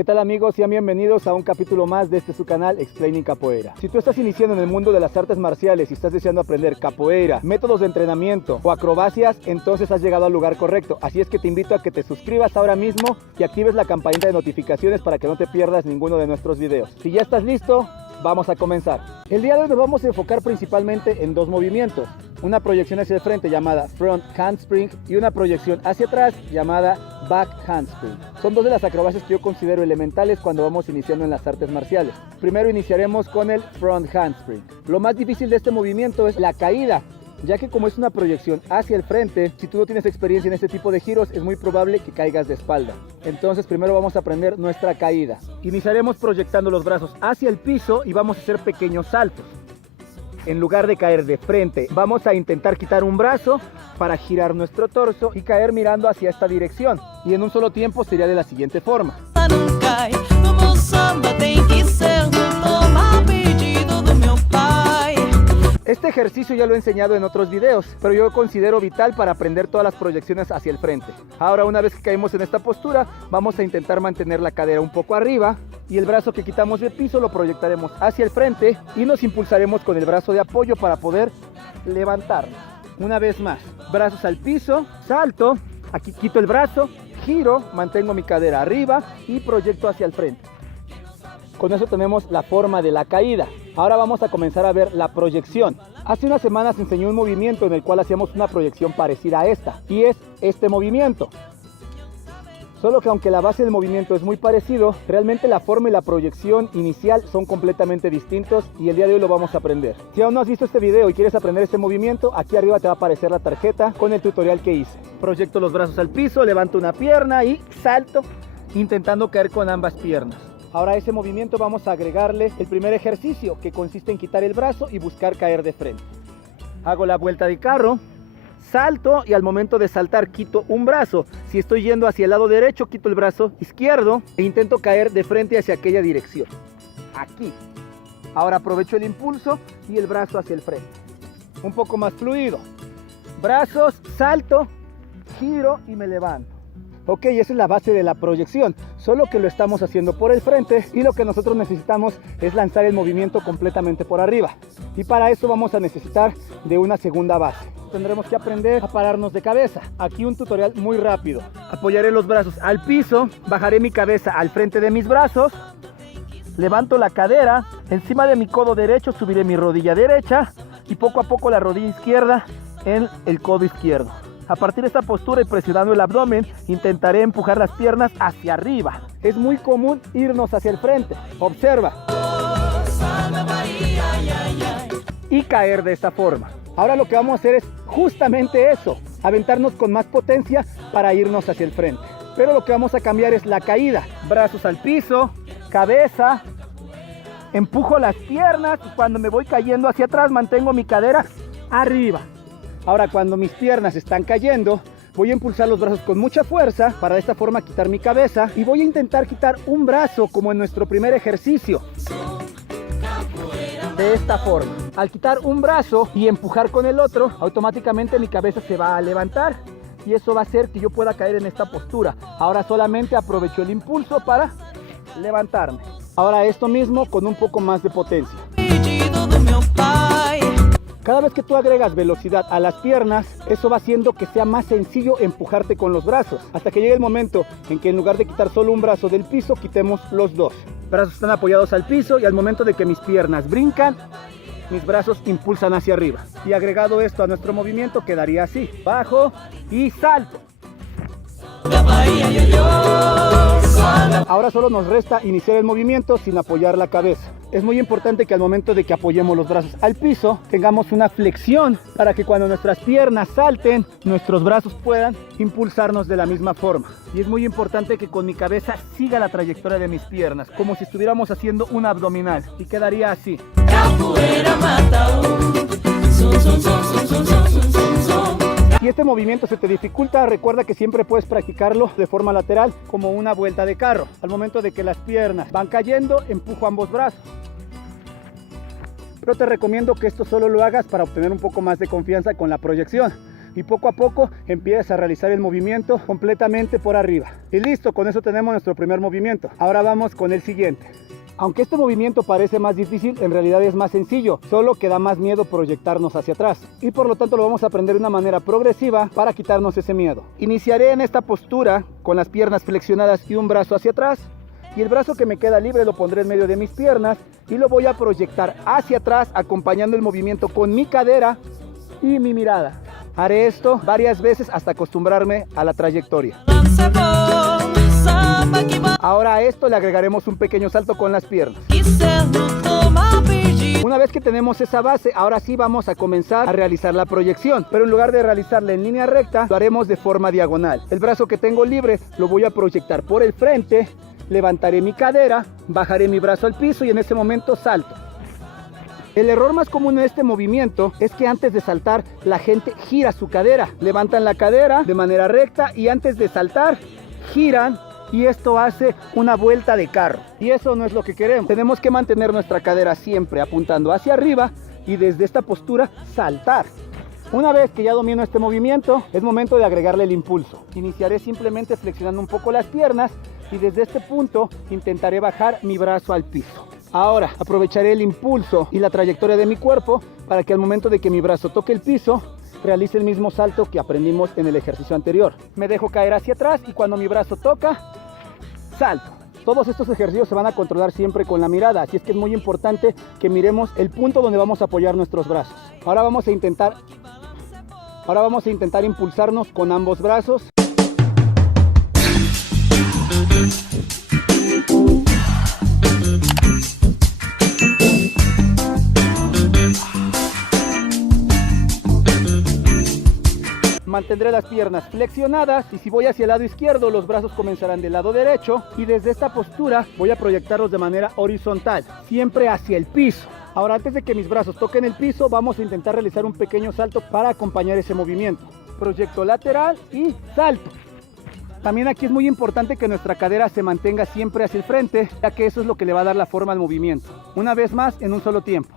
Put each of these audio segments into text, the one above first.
¿Qué tal amigos? Sean bienvenidos a un capítulo más de su canal Explaining Capoeira. Si tú estás iniciando en el mundo de las artes marciales y estás deseando aprender capoeira, métodos de entrenamiento o acrobacias, entonces has llegado al lugar correcto. Así es que te invito a que te suscribas ahora mismo y actives la campanita de notificaciones para que no te pierdas ninguno de nuestros videos. Si ya estás listo, vamos a comenzar. El día de hoy nos vamos a enfocar principalmente en dos movimientos. Una proyección hacia el frente llamada Front Handspring y una proyección hacia atrás llamada Back Handspring. Son dos de las acrobacias que yo considero elementales cuando vamos iniciando en las artes marciales. Primero iniciaremos con el Front Handspring. Lo más difícil de este movimiento es la caída, ya que como es una proyección hacia el frente, si tú no tienes experiencia en este tipo de giros, es muy probable que caigas de espalda. Entonces primero vamos a aprender nuestra caída. Iniciaremos proyectando los brazos hacia el piso y vamos a hacer pequeños saltos. En lugar de caer de frente, vamos a intentar quitar un brazo para girar nuestro torso y caer mirando hacia esta dirección. Y en un solo tiempo sería de la siguiente forma. Este ejercicio ya lo he enseñado en otros videos, pero yo lo considero vital para aprender todas las proyecciones hacia el frente. Ahora, una vez que caemos en esta postura, vamos a intentar mantener la cadera un poco arriba y el brazo que quitamos del piso lo proyectaremos hacia el frente y nos impulsaremos con el brazo de apoyo para poder levantarnos. Una vez más, brazos al piso, salto, aquí quito el brazo, giro, mantengo mi cadera arriba y proyecto hacia el frente. Con eso tenemos la forma de la caída. Ahora vamos a comenzar a ver la proyección. Hace unas semanas enseñé un movimiento en el cual hacíamos una proyección parecida a esta, y es este movimiento. Solo que aunque la base del movimiento es muy parecido, realmente la forma y la proyección inicial son completamente distintos y el día de hoy lo vamos a aprender. Si aún no has visto este video y quieres aprender este movimiento, aquí arriba te va a aparecer la tarjeta con el tutorial que hice. Proyecto los brazos al piso, levanto una pierna y salto intentando caer con ambas piernas. Ahora a ese movimiento vamos a agregarle el primer ejercicio, que consiste en quitar el brazo y buscar caer de frente. Hago la vuelta de carro, salto y al momento de saltar quito un brazo. Si estoy yendo hacia el lado derecho, quito el brazo izquierdo e intento caer de frente hacia aquella dirección. Aquí. Ahora aprovecho el impulso y el brazo hacia el frente. Un poco más fluido. Brazos, salto, giro y me levanto. Ok, esa es la base de la proyección, solo que lo estamos haciendo por el frente y lo que nosotros necesitamos es lanzar el movimiento completamente por arriba. Y para eso vamos a necesitar de una segunda base. Tendremos que aprender a pararnos de cabeza. Aquí un tutorial muy rápido. Apoyaré los brazos al piso, bajaré mi cabeza al frente de mis brazos, levanto la cadera, encima de mi codo derecho subiré mi rodilla derecha y poco a poco la rodilla izquierda en el codo izquierdo. A partir de esta postura y presionando el abdomen, intentaré empujar las piernas hacia arriba. Es muy común irnos hacia el frente. Observa. Y caer de esta forma. Ahora lo que vamos a hacer es justamente eso. Aventarnos con más potencia para irnos hacia el frente. Pero lo que vamos a cambiar es la caída. Brazos al piso, cabeza. Empujo las piernas y cuando me voy cayendo hacia atrás mantengo mi cadera arriba. Ahora cuando mis piernas están cayendo, voy a impulsar los brazos con mucha fuerza para de esta forma quitar mi cabeza y voy a intentar quitar un brazo como en nuestro primer ejercicio. De esta forma. Al quitar un brazo y empujar con el otro, automáticamente mi cabeza se va a levantar y eso va a hacer que yo pueda caer en esta postura. Ahora solamente aprovecho el impulso para levantarme. Ahora esto mismo con un poco más de potencia. Cada vez que tú agregas velocidad a las piernas, eso va haciendo que sea más sencillo empujarte con los brazos. Hasta que llegue el momento en que en lugar de quitar solo un brazo del piso, quitemos los dos. Brazos están apoyados al piso y al momento de que mis piernas brincan, mis brazos impulsan hacia arriba. Y agregado esto a nuestro movimiento quedaría así. Bajo y salto. Ahora solo nos resta iniciar el movimiento sin apoyar la cabeza. Es muy importante que al momento de que apoyemos los brazos al piso, tengamos una flexión para que cuando nuestras piernas salten, nuestros brazos puedan impulsarnos de la misma forma. Y es muy importante que con mi cabeza siga la trayectoria de mis piernas, como si estuviéramos haciendo un abdominal. Y quedaría así. Si este movimiento se te dificulta, recuerda que siempre puedes practicarlo de forma lateral como una vuelta de carro. Al momento de que las piernas van cayendo, empujo ambos brazos. Pero te recomiendo que esto solo lo hagas para obtener un poco más de confianza con la proyección. y poco a poco empiezas a realizar el movimiento completamente por arriba. Y listo, con eso tenemos nuestro primer movimiento. Ahora vamos con el siguiente. Aunque este movimiento parece más difícil, en realidad es más sencillo, solo que da más miedo proyectarnos hacia atrás. Y por lo tanto lo vamos a aprender de una manera progresiva para quitarnos ese miedo. Iniciaré en esta postura con las piernas flexionadas y un brazo hacia atrás. Y el brazo que me queda libre lo pondré en medio de mis piernas y lo voy a proyectar hacia atrás, acompañando el movimiento con mi cadera y mi mirada. Haré esto varias veces hasta acostumbrarme a la trayectoria. Ahora a esto le agregaremos un pequeño salto con las piernas. Una vez que tenemos esa base, ahora sí vamos a comenzar a realizar la proyección. Pero en lugar de realizarla en línea recta, lo haremos de forma diagonal. El brazo que tengo libre lo voy a proyectar por el frente, levantaré mi cadera, bajaré mi brazo al piso y en ese momento salto. El error más común en este movimiento es que antes de saltar la gente gira su cadera. Levantan la cadera de manera recta y antes de saltar giran. Y esto hace una vuelta de carro. Y eso no es lo que queremos. Tenemos que mantener nuestra cadera siempre apuntando hacia arriba y desde esta postura saltar. Una vez que ya domino este movimiento, es momento de agregarle el impulso. Iniciaré simplemente flexionando un poco las piernas y desde este punto intentaré bajar mi brazo al piso. Ahora aprovecharé el impulso y la trayectoria de mi cuerpo para que al momento de que mi brazo toque el piso, realice el mismo salto que aprendimos en el ejercicio anterior. Me dejo caer hacia atrás y cuando mi brazo toca, salto. Todos estos ejercicios se van a controlar siempre con la mirada, así es que es muy importante que miremos el punto donde vamos a apoyar nuestros brazos. Ahora vamos a intentar impulsarnos con ambos brazos. Mantendré las piernas flexionadas y si voy hacia el lado izquierdo, los brazos comenzarán del lado derecho y desde esta postura voy a proyectarlos de manera horizontal, siempre hacia el piso. Ahora, antes de que mis brazos toquen el piso, vamos a intentar realizar un pequeño salto para acompañar ese movimiento. Proyecto lateral y salto. También aquí es muy importante que nuestra cadera se mantenga siempre hacia el frente, ya que eso es lo que le va a dar la forma al movimiento. Una vez más, en un solo tiempo.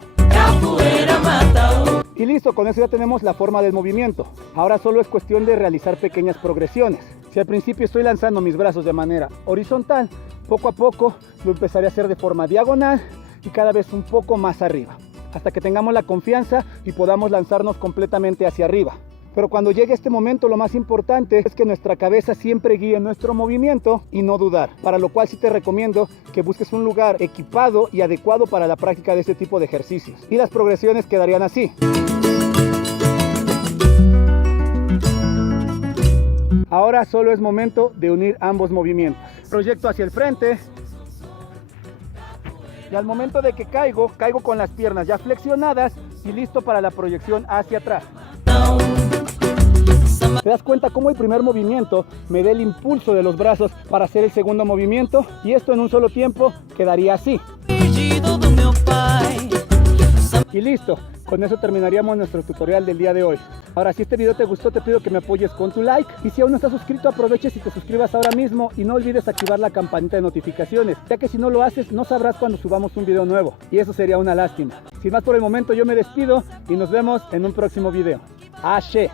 Y listo, con eso ya tenemos la forma del movimiento. Ahora solo es cuestión de realizar pequeñas progresiones. Si al principio estoy lanzando mis brazos de manera horizontal, poco a poco lo empezaré a hacer de forma diagonal y cada vez un poco más arriba, hasta que tengamos la confianza y podamos lanzarnos completamente hacia arriba. Pero cuando llegue este momento, lo más importante es que nuestra cabeza siempre guíe nuestro movimiento y no dudar. Para lo cual sí te recomiendo que busques un lugar equipado y adecuado para la práctica de este tipo de ejercicios. Y las progresiones quedarían así. Ahora solo es momento de unir ambos movimientos. Proyecto hacia el frente. Y al momento de que caigo con las piernas ya flexionadas y listo para la proyección hacia atrás. ¿Te das cuenta cómo el primer movimiento me da el impulso de los brazos para hacer el segundo movimiento? Y esto en un solo tiempo quedaría así. Y listo, con eso terminaríamos nuestro tutorial del día de hoy. Ahora, si este video te gustó, te pido que me apoyes con tu like. Y si aún no estás suscrito, aproveches y te suscribas ahora mismo. Y no olvides activar la campanita de notificaciones, ya que si no lo haces, no sabrás cuando subamos un video nuevo. Y eso sería una lástima. Sin más por el momento, yo me despido y nos vemos en un próximo video. Ashe.